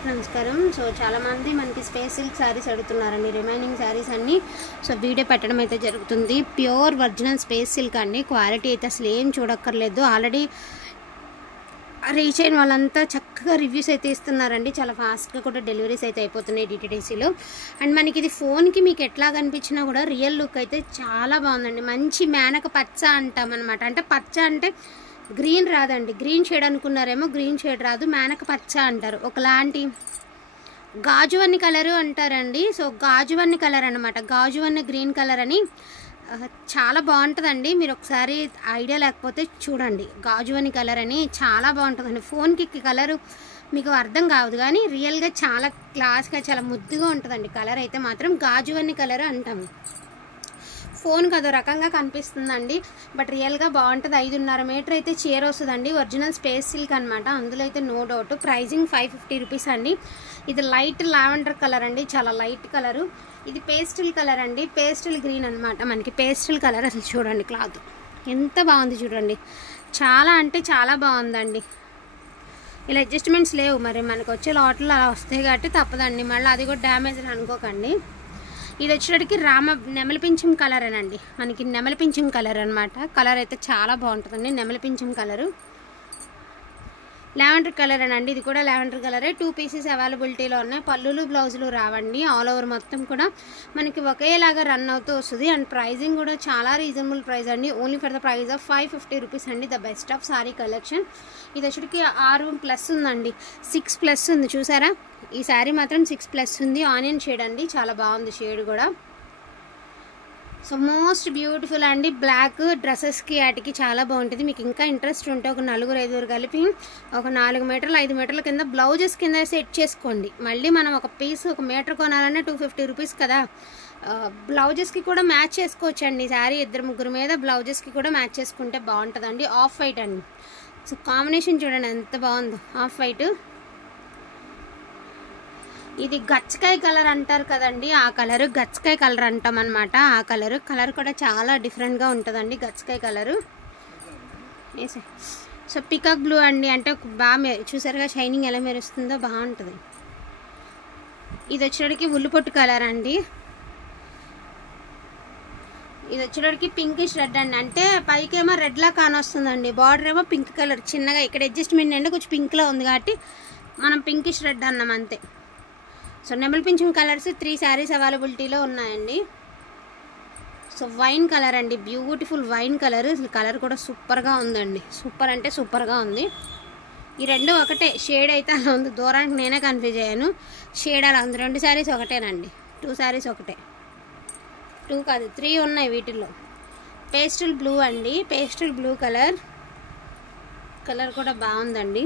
అందరికీ నమస్కారం. సో చాలామంది మనకి స్పేస్ సిల్క్ శారీస్ అడుగుతున్నారండి. రిమైనింగ్ శారీస్ అన్నీ సో వీడియో పెట్టడం అయితే జరుగుతుంది. ప్యూర్ ఒరిజినల్ స్పేస్ సిల్క్ అండి. క్వాలిటీ అయితే అసలు ఏం చూడక్కర్లేదు. ఆల్రెడీ రీచ్ అయిన వాళ్ళంతా చక్కగా రివ్యూస్ అయితే ఇస్తున్నారండి. చాలా ఫాస్ట్గా కూడా డెలివరీస్ అయితే అయిపోతున్నాయి DTDCలో. అండ్ మనకి ఇది ఫోన్కి మీకు ఎట్లా కనిపించినా కూడా రియల్ లుక్ అయితే చాలా బాగుందండి. మంచి మేనక పచ్చ అంటాం అనమాట. అంటే పచ్చ అంటే గ్రీన్ రాదండి. గ్రీన్ షేడ్ అనుకున్నారేమో, గ్రీన్ షేడ్ రాదు, మేనక పచ్చ అంటారు. ఒకలాంటి గాజువన్ని కలరు అంటారండి. సో గాజువన్ని కలర్ అనమాట. గాజువన్ని గ్రీన్ కలర్ అని చాలా బాగుంటుందండి. మీరు ఒకసారి ఐడియా లేకపోతే చూడండి. గాజువని కలర్ అని చాలా బాగుంటుందండి. ఫోన్కి కలరు మీకు అర్థం కాదు, కానీ రియల్గా చాలా క్లాస్గా చాలా ముద్దుగా ఉంటుందండి. కలర్ అయితే మాత్రం గాజువని కలర్ అంటాము. ఫోన్కి అదో రకంగా కనిపిస్తుందండి, బట్ రియల్గా బాగుంటుంది. 5.5 మీటర్ అయితే చీర వస్తుందండి. ఒరిజినల్ స్పేస్ సిల్క్ అనమాట. అందులో అయితే నో డౌట్. ప్రైజింగ్ 550 రూపీస్ అండి. ఇది లైట్ లావెండర్ కలర్ అండి, చాలా లైట్ కలరు. ఇది పేస్టల్ కలర్ అండి, పేస్టల్ గ్రీన్ అనమాట. మనకి పేస్టల్ కలర్ అసలు చూడండి, క్లాత్ ఎంత బాగుంది చూడండి. చాలా అంటే చాలా బాగుందండి. ఇలా అడ్జస్ట్మెంట్స్ లేవు, మరి మనకు వచ్చే లాట్లు అలా వస్తాయి కాబట్టి తప్పదండి. మళ్ళీ అది కూడా డ్యామేజ్ అని అనుకోకండి. ఇది వచ్చేటికి నెమలిపించం కలర్ అనండి. మనకి నెమలిపించం కలర్ అనమాట. కలర్ అయితే చాలా బాగుంటుందండి. నెమలిపించం కలరు, లావెండర్ కలర్ అనండి. ఇది కూడా లావెండర్ కలరే. 2 పీసెస్ అవైలబిలిటీలో ఉన్నాయి. పళ్ళులు బ్లౌజులు రావండి. ఆల్ ఓవర్ మొత్తం కూడా మనకి ఒకేలాగా రన్ అవుతూ వస్తుంది. అండ్ ప్రైజింగ్ కూడా చాలా రీజనబుల్ ప్రైస్ అండి. Only for the price of 550 rupees అండి. The best of sari collection. ఇది వచ్చేటికి 6+ ఉందండి, 6+ ఉంది. చూసారా, ఈ శారీ మాత్రం 6+ ఉంది. ఆనియన్ షేడ్ అండి, చాలా బాగుంది షేడ్ కూడా. సో మోస్ట్ బ్యూటిఫుల్ అండి. బ్లాక్ డ్రెస్సెస్కి వాటికి చాలా బాగుంటుంది. మీకు ఇంకా ఇంట్రెస్ట్ ఉంటే ఒక 4-5 కలిపి ఒక 4 మీటర్లు 5 మీటర్ల కింద బ్లౌజెస్ కింద సెట్ చేసుకోండి. మళ్ళీ మనం ఒక పీస్ 1 మీటర్ కొనాలన్నా 250 రూపీస్ కదా. బ్లౌజెస్కి కూడా మ్యాచ్ చేసుకోవచ్చు అండి. శారీ 2-3 మీద బ్లౌజెస్కి కూడా మ్యాచ్ చేసుకుంటే బాగుంటుందండి. ఆఫ్ వైట్ అండి. సో కాంబినేషన్ చూడండి ఎంత బాగుందో. ఆఫ్ వైట్, ఇది గచ్చకాయ కలర్ అంటారు కదండి, ఆ కలరు గచ్చకాయ కలర్ అంటాం అనమాట. ఆ కలర్ కూడా చాలా డిఫరెంట్గా ఉంటుందండి. గచ్చకాయ కలరు. సో పికాక్ బ్లూ అండి. అంటే బాగా చూసారుగా షైనింగ్ ఎలా మెరుస్తుందో, బాగుంటుంది. ఇది వచ్చేటికి ఉల్లిపొట్టు కలర్ అండి. ఇది వచ్చేటికి పింకిష్ రెడ్ అండి. అంటే పైకేమో రెడ్లా కానొస్తుందండి, బార్డర్ ఏమో పింక్ కలర్. చిన్నగా ఇక్కడ అడ్జస్ట్మెంట్ అంటే కొంచెం పింక్లో ఉంది కాబట్టి మనం పింకిష్ రెడ్ అన్నాం అంతే. సో నెమలిపించం కలర్స్ 3 శారీస్ అవైలబిలిటీలో ఉన్నాయండి. సో వైన్ కలర్ అండి, బ్యూటిఫుల్ వైన్ కలర్. అసలు కలర్ కూడా సూపర్గా ఉందండి. సూపర్ అంటే సూపర్గా ఉంది. ఈ రెండు ఒకటే షేడ్ అయితే అలా ఉంది. దూరానికి నేనే కన్ఫ్యూజ్ అయ్యాను. షేడ్ అలా ఉంది. 2 శారీస్ ఒకటేనండి. 2 శారీస్ ఒకటే. 2 కాదు 3 ఉన్నాయి వీటిల్లో. పేస్టల్ బ్లూ అండి, పేస్టల్ బ్లూ కలర్ కూడా బాగుందండి.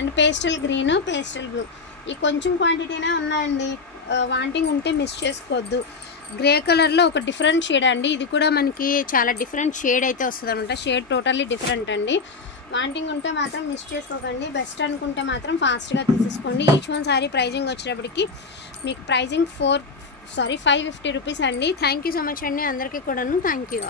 And pastel green, pastel blue, ఈ కొంచెం క్వాంటిటీనే ఉన్నాయండి. వాంటింగ్ ఉంటే మిస్ చేసుకోవద్దు. గ్రే కలర్లో ఒక డిఫరెంట్ షేడ్ అండి. ఇది కూడా మనకి చాలా డిఫరెంట్ షేడ్ అయితే వస్తుంది అనమాట. షేడ్ టోటల్లీ డిఫరెంట్ అండి. వాంటింగ్ ఉంటే మాత్రం మిస్ చేసుకోకండి. బెస్ట్ అనుకుంటే మాత్రం ఫాస్ట్గా తీసేసుకోండి. ఈచ్ వన్ సారీ ప్రైజింగ్ వచ్చేటప్పటికి మీకు ప్రైజింగ్ 550 రూపీస్ అండి. థ్యాంక్ యూ సో మచ్ అండి అందరికీ కూడాను. Thank you.